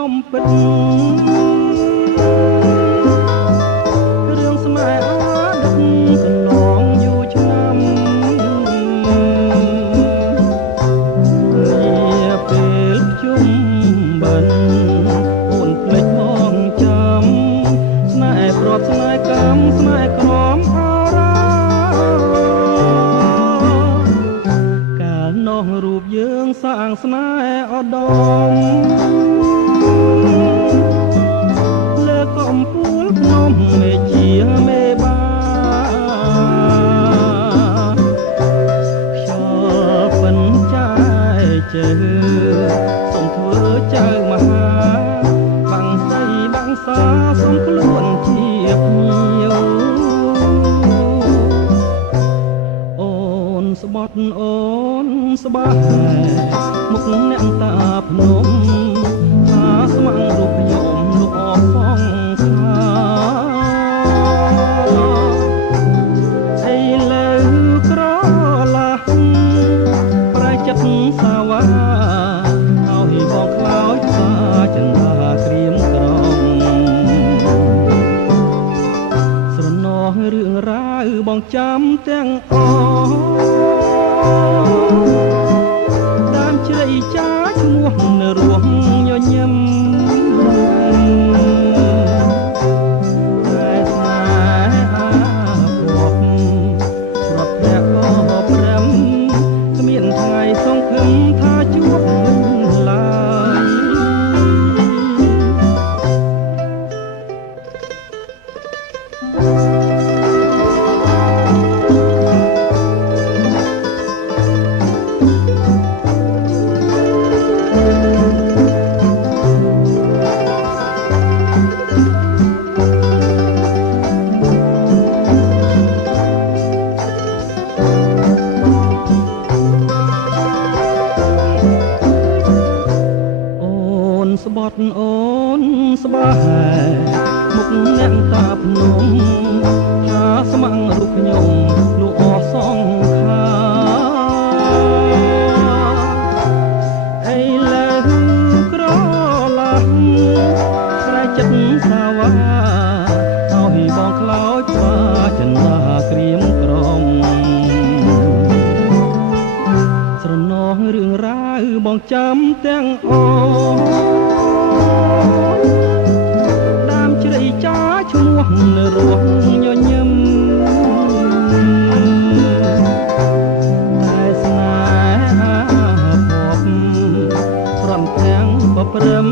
ខ្ញុំពិតរឿងស្នេហ៍ដឹកកន្លងយូរឆ្នាំនាពេលជុំបិណ្ឌអូនភ្លេចមកចាំស្នេហ៍ប្រត់ស្នេហ៍កម្មស្នេហ៍ក្រមអរាកាលនោះរូបយើងសាងស្នេហ៍ឧត្តមលើកំពូលភ្នំមេជាមេបាខ្យល់ពិនចាយជើសូមធ្វើចៅមហាបាំងសីបាំងសាសូមខ្លួនជាភ្ញៀវអូនស្បត់អូនស្បែមុខអ្នកតាភ្នំថាស្មាំងរូបខ្ញុំលោកអបសងខាអីលើក្រឡាស់ប្រែចិត្តសាវ៉ាឲ្យបងខ្លោចសាចន្ទាក្រៀមក្រំស្រណោះរឿងរ៉ាវបងចាំទាំងអស់ដើមជ្រៃចាឈ្មោះនៅរស់ញញឹមតែស្នេហាភពប្រត់តែក៏ព្រមគ្មានថ្ងៃសង្ឃឹមថាជួបវិញឡើយស្បត់អូនស្បែមុខអ្នកតាភ្នំថាស្មាំងរូបខ្ញុំលោកអសងខាអីលើក្រឡាស់ស្រែចិត្តសាវ៉ាឲ្យបងខ្លោចស្វាចន្ទាក្រៀមក្រំស្រណោះរឿងរ៉ាវបងចាំទាំងអស់ដើមជ្រៃចាឈ្មោះនៅរស់ញញឹមតែស្នេហាភពព្រមទាំងបព្រឹម